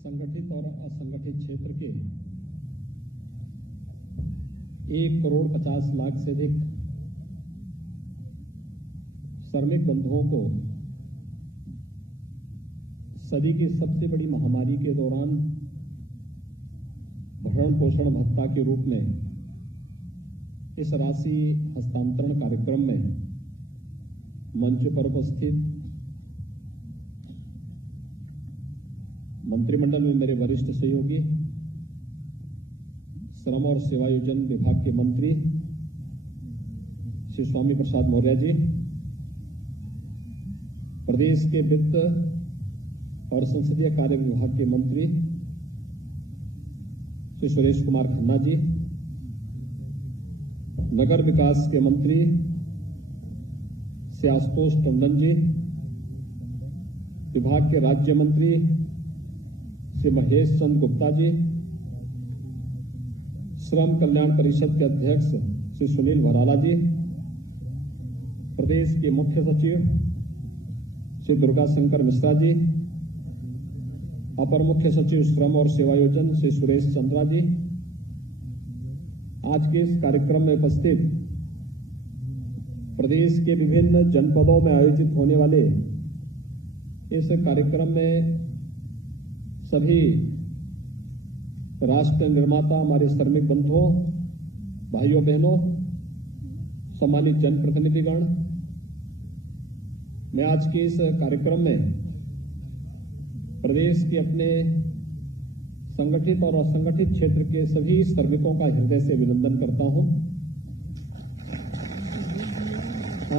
संगठित और असंगठित क्षेत्र के 1,50,00,000 से अधिक श्रमिक बंधुओं को सदी की सबसे बड़ी महामारी के दौरान भरण पोषण भत्ता के रूप में इस राशि हस्तांतरण कार्यक्रम में मंच पर उपस्थित मंत्रिमंडल में मेरे वरिष्ठ सहयोगी, श्रम और सेवायोजन विभाग के मंत्री श्री स्वामी प्रसाद मौर्य जी, प्रदेश के वित्त और संसदीय कार्य विभाग के मंत्री श्री सुरेश कुमार खन्ना जी, नगर विकास के मंत्री श्री आशुतोष टंडन जी, विभाग के राज्य मंत्री श्री महेश चंद्र गुप्ता जी, श्रम कल्याण परिषद के अध्यक्ष श्री सुनील भराला जी, प्रदेश के मुख्य सचिव श्री दुर्गा शंकर मिश्रा जी, अपर मुख्य सचिव श्रम और सेवायोजन श्री सुरेश चंद्रा जी, आज के इस कार्यक्रम में उपस्थित प्रदेश के विभिन्न जनपदों में आयोजित होने वाले इस कार्यक्रम में सभी राष्ट्र निर्माता हमारे श्रमिक बंधुओं, भाइयों बहनों, सम्मानित जनप्रतिनिधिगण, मैं आज के इस कार्यक्रम में प्रदेश के अपने संगठित और असंगठित क्षेत्र के सभी श्रमिकों का हृदय से अभिनंदन करता हूं।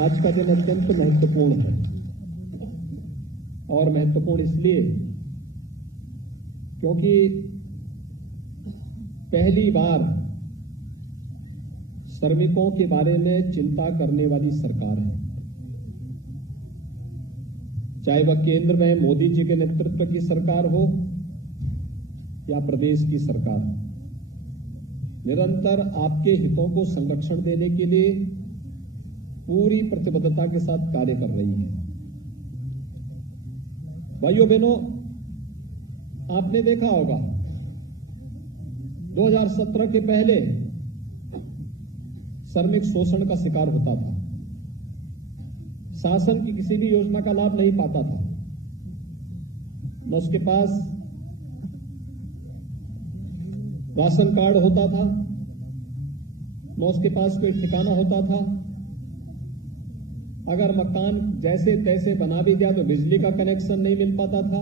आज का दिन अत्यंत महत्वपूर्ण है और महत्वपूर्ण इसलिए क्योंकि पहली बार श्रमिकों के बारे में चिंता करने वाली सरकार है, चाहे वह केंद्र में मोदी जी के नेतृत्व की सरकार हो या प्रदेश की सरकार। निरंतर आपके हितों को संरक्षण देने के लिए पूरी प्रतिबद्धता के साथ कार्य कर रही है। भाइयों बहनों, आपने देखा होगा 2017 के पहले श्रमिक शोषण का शिकार होता था, शासन की किसी भी योजना का लाभ नहीं पाता था, न उसके पास राशन कार्ड होता था, न उसके पास कोई ठिकाना होता था। अगर मकान जैसे तैसे बना भी दिया तो बिजली का कनेक्शन नहीं मिल पाता था।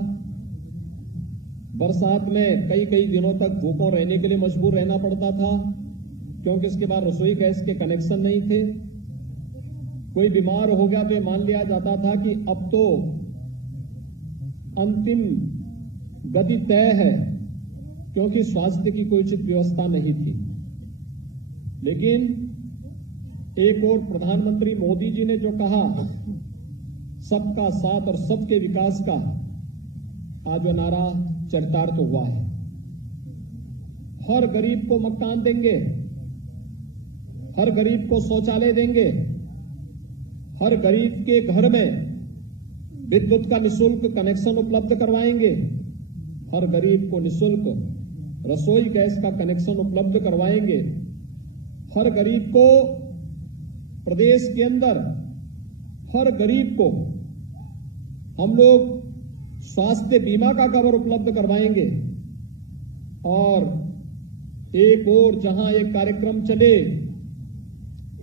बरसात में कई कई दिनों तक भूखों रहने के लिए मजबूर रहना पड़ता था, क्योंकि इसके बाद रसोई गैस के कनेक्शन नहीं थे। कोई बीमार हो गया तो मान लिया जाता था कि अब तो अंतिम गति तय है, क्योंकि स्वास्थ्य की कोई उचित व्यवस्था नहीं थी। लेकिन एक और प्रधानमंत्री मोदी जी ने जो कहा, सबका साथ और सबके विकास का, आज वो नारा चरितार्थ तो हुआ है। हर गरीब को मकान देंगे, हर गरीब को शौचालय देंगे, हर गरीब के घर में विद्युत का निःशुल्क कनेक्शन उपलब्ध करवाएंगे, हर गरीब को निःशुल्क रसोई गैस का कनेक्शन उपलब्ध करवाएंगे, हर गरीब को प्रदेश के अंदर, हर गरीब को हम लोग स्वास्थ्य बीमा का कवर उपलब्ध करवाएंगे। और एक और जहां एक कार्यक्रम चले,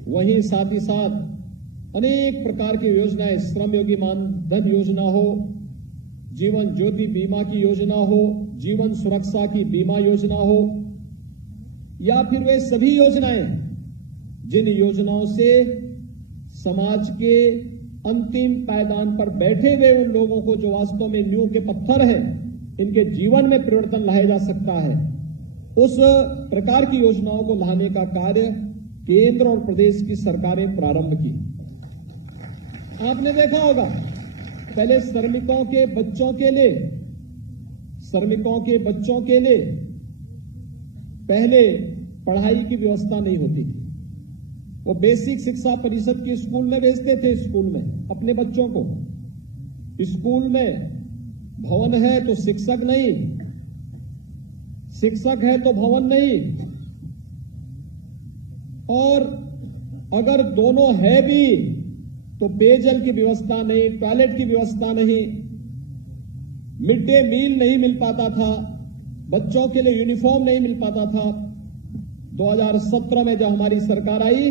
वहीं साथ ही साथ अनेक प्रकार की योजनाएं, श्रम योगी मानधन योजना हो, जीवन ज्योति बीमा की योजना हो, जीवन सुरक्षा की बीमा योजना हो, या फिर वे सभी योजनाएं जिन योजनाओं से समाज के अंतिम पायदान पर बैठे हुए उन लोगों को, जो वास्तव में नींव के पत्थर हैं, इनके जीवन में परिवर्तन लाया जा सकता है, उस प्रकार की योजनाओं को लाने का कार्य केंद्र और प्रदेश की सरकारें प्रारंभ की। आपने देखा होगा, पहले श्रमिकों के बच्चों के लिए पहले पढ़ाई की व्यवस्था नहीं होती थी। वो बेसिक शिक्षा परिषद के स्कूल में भेजते थे, स्कूल में अपने बच्चों को। स्कूल में भवन है तो शिक्षक नहीं, शिक्षक है तो भवन नहीं, और अगर दोनों है भी तो पेयजल की व्यवस्था नहीं, टॉयलेट की व्यवस्था नहीं, मिड डे मील नहीं मिल पाता था, बच्चों के लिए यूनिफॉर्म नहीं मिल पाता था। 2017 में जब हमारी सरकार आई,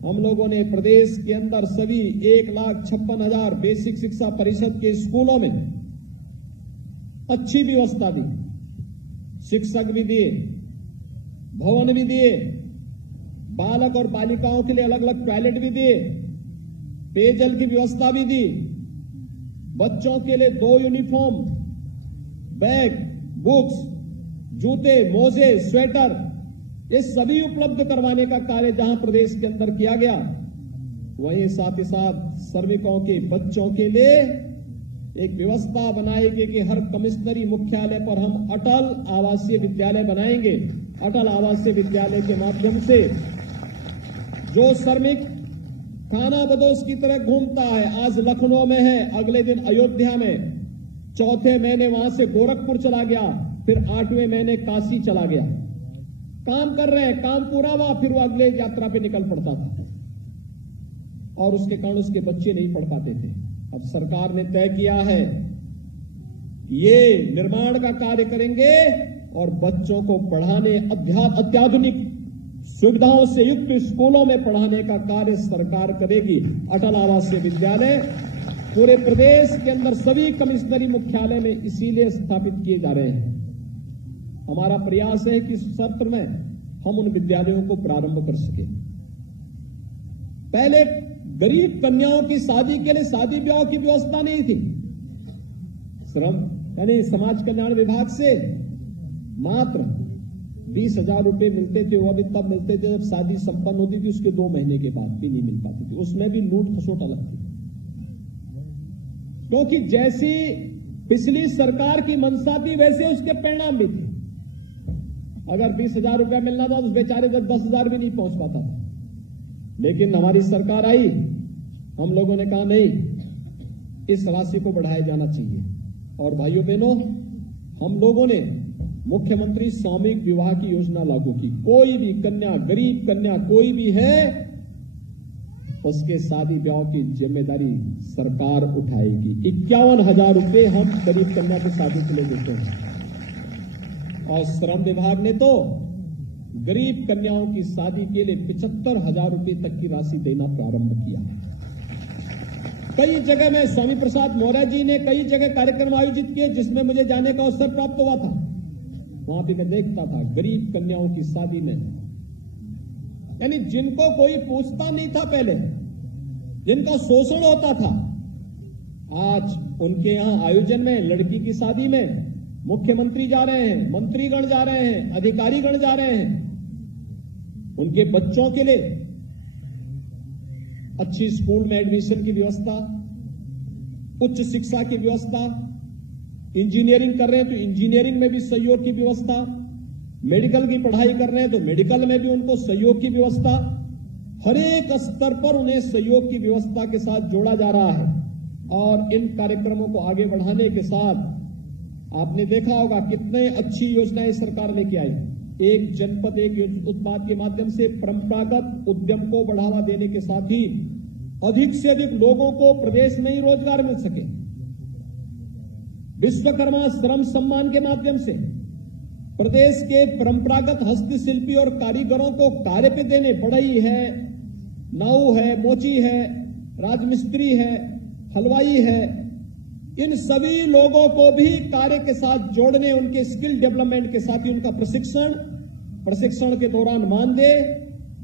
हम लोगों ने प्रदेश के अंदर सभी 1,56,000 बेसिक शिक्षा परिषद के स्कूलों में अच्छी व्यवस्था दी, शिक्षक भी दिए, भवन भी दिए, बालक और बालिकाओं के लिए अलग अलग टॉयलेट भी दिए, पेयजल की व्यवस्था भी दी, बच्चों के लिए 2 यूनिफॉर्म, बैग, बुक्स, जूते, मोजे, स्वेटर, ये सभी उपलब्ध करवाने का कार्य जहां प्रदेश के अंदर किया गया, वहीं साथ ही साथ श्रमिकों के बच्चों के लिए एक व्यवस्था बनाई गई कि हर कमिश्नरी मुख्यालय पर हम अटल आवासीय विद्यालय बनाएंगे। अटल आवासीय विद्यालय के माध्यम से जो श्रमिक खाना बदोश की तरह घूमता है, आज लखनऊ में है, अगले दिन अयोध्या में, चौथे महीने वहां से गोरखपुर चला गया, फिर 8वें महीने काशी चला गया, काम कर रहे हैं, काम पूरा हुआ, फिर वो अगले यात्रा पे निकल पड़ता था और उसके कारण उसके बच्चे नहीं पढ़ पाते थे। अब सरकार ने तय किया है ये निर्माण का कार्य करेंगे और बच्चों को पढ़ाने अत्याधुनिक सुविधाओं से युक्त स्कूलों में पढ़ाने का कार्य सरकार करेगी। अटल आवासीय विद्यालय पूरे प्रदेश के अंदर सभी कमिश्नरी मुख्यालय में इसीलिए स्थापित किए जा रहे हैं। हमारा प्रयास है कि इस सत्र में हम उन विद्यालयों को प्रारंभ कर सके। पहले गरीब कन्याओं की शादी के लिए शादी ब्याह की व्यवस्था नहीं थी। श्रम यानी समाज कल्याण विभाग से मात्र 20,000 रुपए मिलते थे, वो भी तब मिलते थे जब शादी संपन्न होती थी, उसके 2 महीने के बाद भी नहीं मिल पाती थी। उसमें भी लूट खसोट अलग थी, क्योंकि जैसी पिछली सरकार की मंशा थी वैसे उसके परिणाम भी थे। अगर 20,000 रुपया मिलना था तो बेचारे तक 10,000 भी नहीं पहुंच पाता था। लेकिन हमारी सरकार आई, हम लोगों ने कहा नहीं, इस राशि को बढ़ाया जाना चाहिए। और भाइयों बहनों, हम लोगों ने मुख्यमंत्री सामूहिक विवाह की योजना लागू की। कोई भी कन्या, गरीब कन्या कोई भी है, उसके शादी ब्याह की जिम्मेदारी सरकार उठाएगी। 51,000 रुपए हम गरीब कन्या की शादी के लिए देते हैं। और श्रम विभाग ने तो गरीब कन्याओं की शादी के लिए 75,000 रुपए तक की राशि देना प्रारंभ किया। कई जगह में स्वामी प्रसाद मौर्य जी ने कई जगह कार्यक्रम आयोजित किए जिसमें मुझे जाने का अवसर प्राप्त हुआ था। वहां पे मैं देखता था गरीब कन्याओं की शादी में, यानी जिनको कोई पूछता नहीं था पहले, जिनका शोषण होता था, आज उनके यहां आयोजन में, लड़की की शादी में मुख्यमंत्री जा रहे हैं, मंत्रीगण जा रहे हैं, अधिकारीगण जा रहे हैं। उनके बच्चों के लिए अच्छी स्कूल में एडमिशन की व्यवस्था, उच्च शिक्षा की व्यवस्था, इंजीनियरिंग कर रहे हैं तो इंजीनियरिंग में भी सहयोग की व्यवस्था, मेडिकल की पढ़ाई कर रहे हैं तो मेडिकल में भी उनको सहयोग की व्यवस्था, हर एक स्तर पर उन्हें सहयोग की व्यवस्था के साथ जोड़ा जा रहा है। और इन कार्यक्रमों को आगे बढ़ाने के साथ आपने देखा होगा कितने अच्छी योजनाएं सरकार लेके आई। एक जनपद एक उत्पाद के माध्यम से परंपरागत उद्यम को बढ़ावा देने के साथ ही अधिक से अधिक लोगों को प्रदेश में ही रोजगार मिल सके। विश्वकर्मा श्रम सम्मान के माध्यम से प्रदेश के परंपरागत हस्तशिल्पी और कारीगरों को कार्य पे देने, बढ़ई है, नाऊ है, मोची है, राजमिस्त्री है, हलवाई है, इन सभी लोगों को भी कार्य के साथ जोड़ने, उनके स्किल डेवलपमेंट के साथ ही उनका प्रशिक्षण के दौरान मानदेय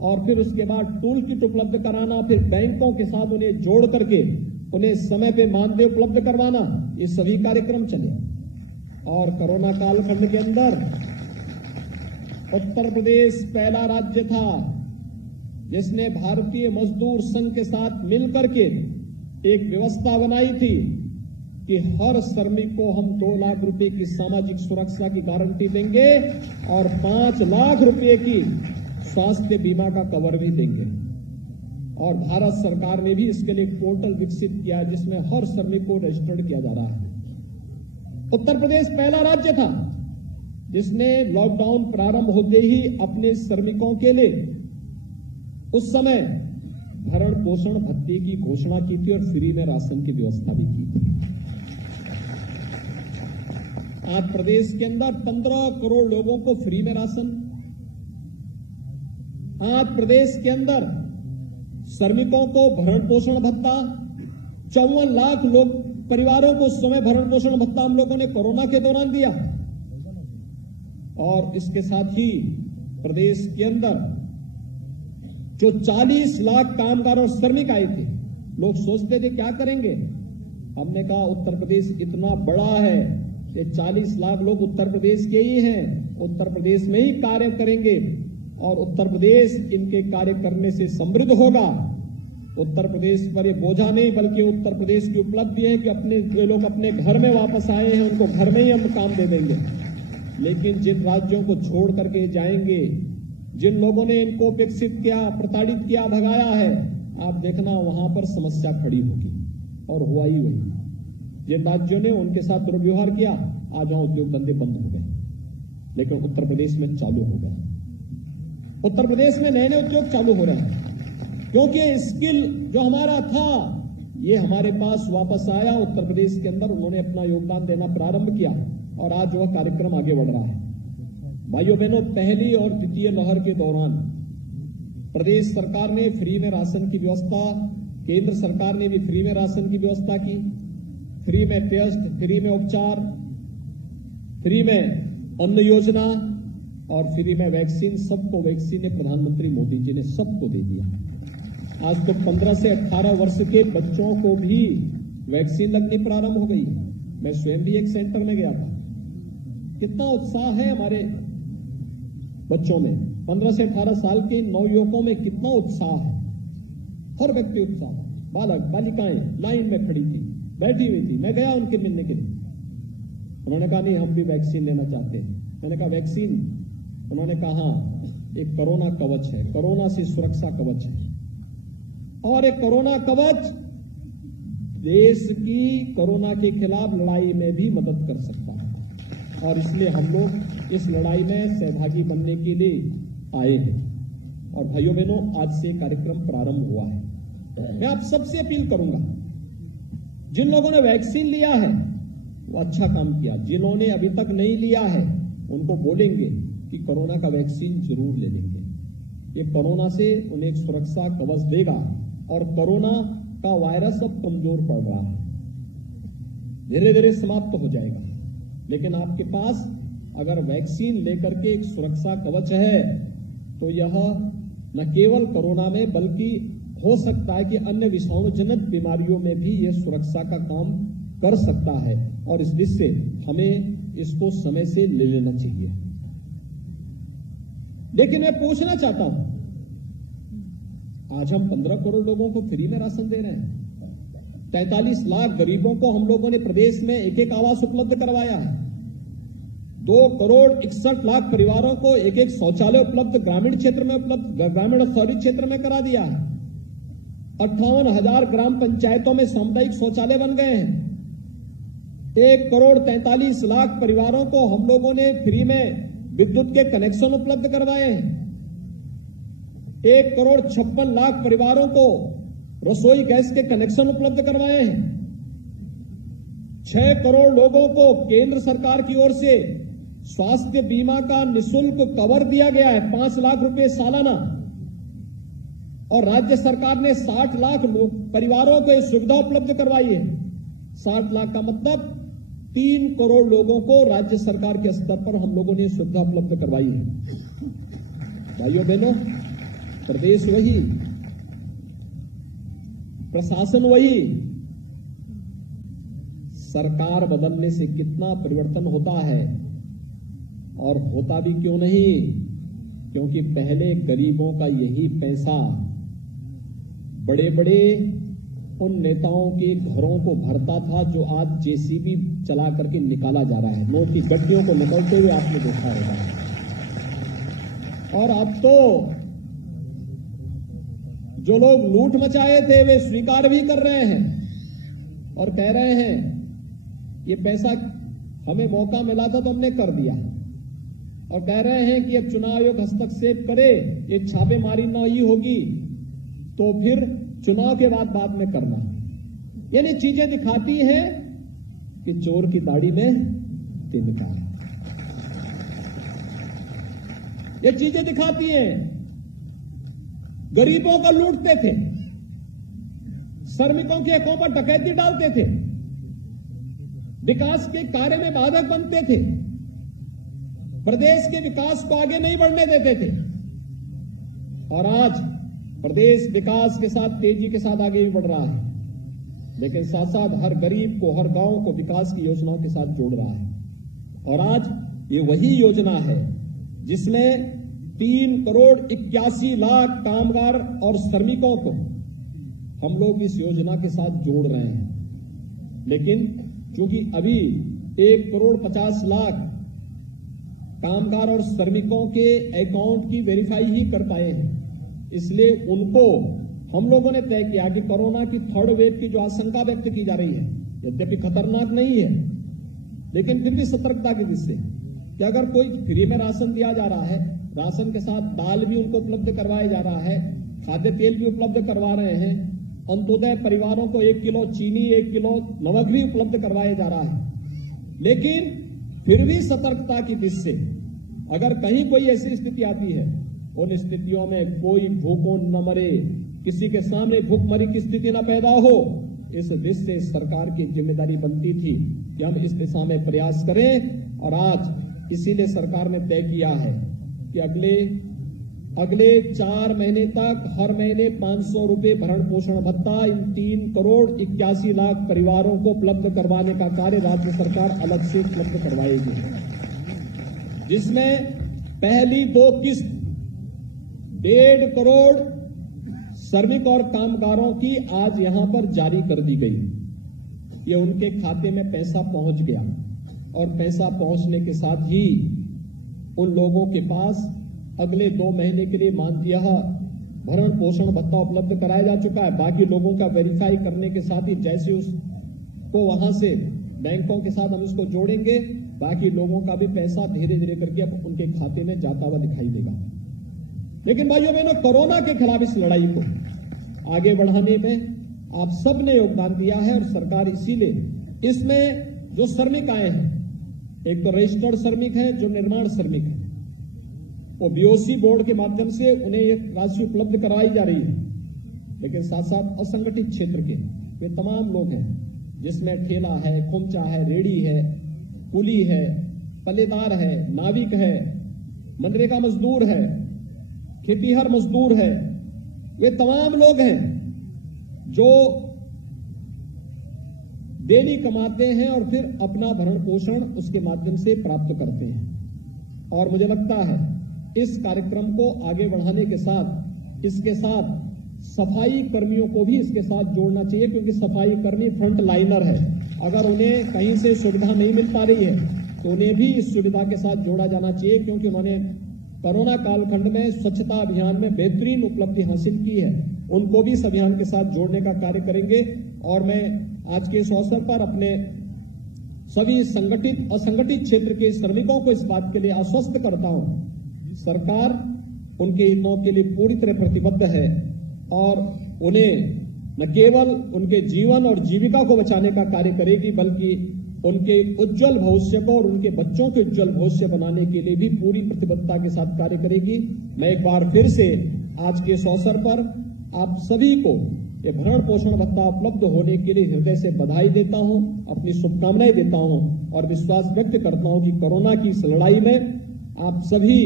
और फिर उसके बाद टूल किट उपलब्ध कराना, फिर बैंकों के साथ उन्हें जोड़ करके उन्हें समय पे मानदेय उपलब्ध करवाना, ये सभी कार्यक्रम चले। और कोरोना कालखंड के अंदर उत्तर प्रदेश पहला राज्य था जिसने भारतीय मजदूर संघ के साथ मिलकर के एक व्यवस्था बनाई थी कि हर श्रमिक को हम 2 लाख रुपए की सामाजिक सुरक्षा की गारंटी देंगे और 5 लाख रुपए की स्वास्थ्य बीमा का कवर भी देंगे। और भारत सरकार ने भी इसके लिए एक पोर्टल विकसित किया जिसमें हर श्रमिक को रजिस्टर्ड किया जा रहा है। उत्तर प्रदेश पहला राज्य था जिसने लॉकडाउन प्रारंभ होते ही अपने श्रमिकों के लिए उस समय भरण पोषण भत्ते की घोषणा की थी और फ्री में राशन की व्यवस्था भी की थी। आज प्रदेश के अंदर 15 करोड़ लोगों को फ्री में राशन, आज प्रदेश के अंदर श्रमिकों को भरण पोषण भत्ता, 54 लाख लोग परिवारों को उस समय भरण पोषण भत्ता हम लोगों ने कोरोना के दौरान दिया। और इसके साथ ही प्रदेश के अंदर जो 40 लाख कामगार और श्रमिक आए थे, लोग सोचते थे क्या करेंगे। हमने कहा उत्तर प्रदेश इतना बड़ा है, ये 40 लाख लोग उत्तर प्रदेश के ही हैं, उत्तर प्रदेश में ही कार्य करेंगे और उत्तर प्रदेश इनके कार्य करने से समृद्ध होगा। उत्तर प्रदेश पर ये बोझा नहीं, बल्कि उत्तर प्रदेश की उपलब्धि है कि ये लोग अपने घर में वापस आए हैं, उनको घर में ही हम काम दे देंगे। लेकिन जिन राज्यों को छोड़ करके जाएंगे, जिन लोगों ने इनको उपेक्षित किया, प्रताड़ित किया, भगाया है, आप देखना वहां पर समस्या खड़ी होगी। और हुआ ही वही। जिन राज्यों ने उनके साथ दुर्व्यवहार किया, आज वहां उद्योग धंधे बंद हो गए, लेकिन उत्तर प्रदेश में चालू हो गए। उत्तर प्रदेश में नए नए उद्योग चालू हो रहे हैं, क्योंकि स्किल जो हमारा था ये हमारे पास वापस आया। उत्तर प्रदेश के अंदर उन्होंने अपना योगदान देना प्रारंभ किया और आज वह कार्यक्रम आगे बढ़ रहा है। भाइयों बहनों, पहली और द्वितीय लहर के दौरान प्रदेश सरकार ने फ्री में राशन की व्यवस्था, केंद्र सरकार ने भी फ्री में राशन की व्यवस्था की, फ्री में टेस्ट, फ्री में उपचार, फ्री में अन्न योजना और फ्री में वैक्सीन, सबको वैक्सीन ने प्रधानमंत्री मोदी जी ने सबको दे दिया। आज तो 15 से 18 वर्ष के बच्चों को भी वैक्सीन लगनी प्रारंभ हो गई। मैं स्वयं भी एक सेंटर में गया था। कितना उत्साह है हमारे बच्चों में, 15 से 18 साल के नवयुवकों में कितना उत्साह है। हर व्यक्ति उत्साह, बालक बालिकाएं लाइन में खड़ी थी, बैठी हुई थी। मैं गया उनके मिलने के लिए, उन्होंने कहा नहीं हम भी वैक्सीन लेना चाहते हैं। मैंने कहा वैक्सीन? उन्होंने कहा एक कोरोना कवच है, कोरोना से सुरक्षा कवच है, और एक कोरोना कवच देश की कोरोना के खिलाफ लड़ाई में भी मदद कर सकता है। और इसलिए हम लोग इस लड़ाई में सहभागी बनने के लिए आए हैं। और भाइयों बहनों, आज से कार्यक्रम प्रारंभ हुआ है। मैं आप सबसे अपील करूंगा, जिन लोगों ने वैक्सीन लिया है वो अच्छा काम किया, जिन्होंने अभी तक नहीं लिया है उनको बोलेंगे कि कोरोना का वैक्सीन जरूर ले लेंगे। ये कोरोना से उन्हें एक सुरक्षा कवच देगा और कोरोना का वायरस अब कमजोर पड़ रहा है, धीरे धीरे समाप्त हो जाएगा। लेकिन आपके पास अगर वैक्सीन लेकर के एक सुरक्षा कवच है तो यह न केवल कोरोना में बल्कि हो सकता है कि अन्य विषाणु जनित बीमारियों में भी यह सुरक्षा का काम कर सकता है। और इस दृष्टि से हमें इसको समय से ले लेना चाहिए। लेकिन मैं पूछना चाहता हूं, आज हम 15 करोड़ लोगों को फ्री में राशन दे रहे हैं, 43 लाख गरीबों को हम लोगों ने प्रदेश में एक एक आवास उपलब्ध करवाया है, 2 करोड़ 61 लाख परिवारों को एक एक शौचालय उपलब्ध ग्रामीण क्षेत्र में ग्रामीण और शहरी क्षेत्र में करा दिया है, 58,000 ग्राम पंचायतों में सामुदायिक शौचालय बन गए हैं, 1 करोड़ 43 लाख परिवारों को हम लोगों ने फ्री में विद्युत के कनेक्शन उपलब्ध करवाए हैं, 1 करोड़ 56 लाख परिवारों को रसोई गैस के कनेक्शन उपलब्ध करवाए हैं, 6 करोड़ लोगों को केंद्र सरकार की ओर से स्वास्थ्य बीमा का निःशुल्क कवर दिया गया है, 5 लाख रुपए सालाना, और राज्य सरकार ने 60 लाख परिवारों को सुविधा उपलब्ध करवाई है। 60 लाख का मतलब 3 करोड़ लोगों को राज्य सरकार के स्तर पर हम लोगों ने सुविधा उपलब्ध करवाई है। भाइयों बहनों, प्रदेश वही, प्रशासन वही, सरकार बदलने से कितना परिवर्तन होता है, और होता भी क्यों नहीं, क्योंकि पहले गरीबों का यही पैसा बड़े बड़े उन नेताओं के घरों को भरता था जो आज जेसीबी चला करके निकाला जा रहा है। नोट की गड्डियों को निकलते हुए आपने देखा होगा। और अब तो जो लोग लूट मचाए थे वे स्वीकार भी कर रहे हैं और कह रहे हैं ये पैसा हमें मौका मिला था तो हमने कर दिया। और कह रहे हैं कि अब चुनाव आयोग हस्तक्षेप करे, ये छापेमारी नहीं होगी तो फिर चुनाव के बाद में करना। यानी चीजें दिखाती हैं कि चोर की दाढ़ी में तिनका है। ये चीजें दिखाती हैं गरीबों को लूटते थे, श्रमिकों के अकाउंट पर डकैती डालते थे, विकास के कार्य में बाधक बनते थे, प्रदेश के विकास को आगे नहीं बढ़ने देते थे। और आज प्रदेश विकास के साथ तेजी के साथ आगे भी बढ़ रहा है, लेकिन साथ साथ हर गरीब को, हर गांव को विकास की योजनाओं के साथ जोड़ रहा है। और आज ये वही योजना है जिसमें 3,81,00,000 कामगार और श्रमिकों को हम लोग इस योजना के साथ जोड़ रहे हैं। लेकिन चूंकि अभी 1,50,00,000 कामगार और श्रमिकों के अकाउंट की वेरीफाई ही कर पाए हैं, इसलिए उनको हम लोगों ने तय किया कि कोरोना की थर्ड वेव की जो आशंका व्यक्त की जा रही है, यद्यपि खतरनाक नहीं है, लेकिन फिर भी सतर्कता की दृष्टि से कि अगर कोई फ्री में राशन दिया जा रहा है, राशन के साथ दाल भी उनको उपलब्ध करवाया जा रहा है, खाद्य तेल भी उपलब्ध करवा रहे हैं, अंत्योदय परिवारों को 1 किलो चीनी, 1 किलो नमक भी उपलब्ध करवाया जा रहा है। लेकिन फिर भी सतर्कता की दृष्टि से अगर कहीं कोई ऐसी स्थिति आती है, उन स्थितियों में कोई भूखों न मरे, किसी के सामने भूखमरी की स्थिति न पैदा हो, इस दृष्टि से सरकार की जिम्मेदारी बनती थी कि हम इस दिशा में प्रयास करें। और आज इसीलिए सरकार ने तय किया है कि अगले 4 महीने तक हर महीने 500 रुपए भरण पोषण भत्ता इन 3,81,00,000 परिवारों को उपलब्ध करवाने का कार्य राज्य सरकार अलग से उपलब्ध करवाएगी, जिसमें पहली 2 किस्त 1.5 करोड़ श्रमिक और कामगारों की आज यहां पर जारी कर दी गई। ये उनके खाते में पैसा पहुंच गया और पैसा पहुंचने के साथ ही उन लोगों के पास अगले 2 महीने के लिए मानदेय भरण पोषण भत्ता उपलब्ध कराया जा चुका है। बाकी लोगों का वेरीफाई करने के साथ ही जैसे उसको वहां से बैंकों के साथ हम उसको जोड़ेंगे, बाकी लोगों का भी पैसा धीरे धीरे करके अब उनके खाते में जाता हुआ दिखाई देगा। लेकिन भाइयों बहनों, कोरोना के खिलाफ इस लड़ाई को आगे बढ़ाने में आप सब ने योगदान दिया है और सरकार इसीलिए इसमें जो श्रमिक आए हैं, एक तो रजिस्टर्ड श्रमिक है, जो निर्माण श्रमिक है, वो बीओसी बोर्ड के माध्यम से उन्हें एक राशि उपलब्ध कराई जा रही है। लेकिन साथ साथ असंगठित क्षेत्र के वे तमाम लोग हैं, जिसमें ठेला है, खोमचा है, रेड़ी है, कुली है, पल्लेदार है, नाविक है, मनरेगा मजदूर है, खेतीहर मजदूर है, ये तमाम लोग हैं जो डेली कमाते हैं और फिर अपना भरण पोषण उसके माध्यम से प्राप्त करते हैं। और मुझे लगता है इस कार्यक्रम को आगे बढ़ाने के साथ इसके साथ सफाई कर्मियों को भी इसके साथ जोड़ना चाहिए, क्योंकि सफाई कर्मी फ्रंट लाइनर है। अगर उन्हें कहीं से सुविधा नहीं मिल पा रही है तो उन्हें भी इस सुविधा के साथ जोड़ा जाना चाहिए, क्योंकि उन्होंने कोरोना कालखंड में स्वच्छता अभियान में बेहतरीन उपलब्धि हासिल की है। उनको भी इस अभियान के साथ जोड़ने का कार्य करेंगे। और मैं आज के इस अवसर पर अपने सभी संगठित असंगठित क्षेत्र के श्रमिकों को इस बात के लिए आश्वस्त करता हूं, सरकार उनके हितों के लिए पूरी तरह प्रतिबद्ध है और उन्हें न केवल उनके जीवन और जीविका को बचाने का कार्य करेगी, बल्कि उनके उज्जवल भविष्य को और उनके बच्चों के उज्जवल भविष्य बनाने के लिए भी पूरी प्रतिबद्धता के साथ कार्य करेगी। मैं एक बार फिर से आज के इस अवसर पर आप सभी को ये भरण पोषण भत्ता उपलब्ध होने के लिए हृदय से बधाई देता हूं, अपनी शुभकामनाएं देता हूं और विश्वास व्यक्त करता हूं कि कोरोना की इस लड़ाई में आप सभी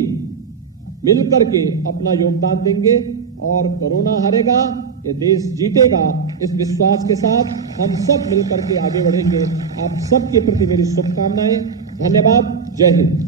मिलकर के अपना योगदान देंगे और कोरोना हारेगा, ये देश जीतेगा। इस विश्वास के साथ हम सब मिलकर के आगे बढ़ेंगे। आप सबके प्रति मेरी शुभकामनाएं। धन्यवाद। जय हिंद।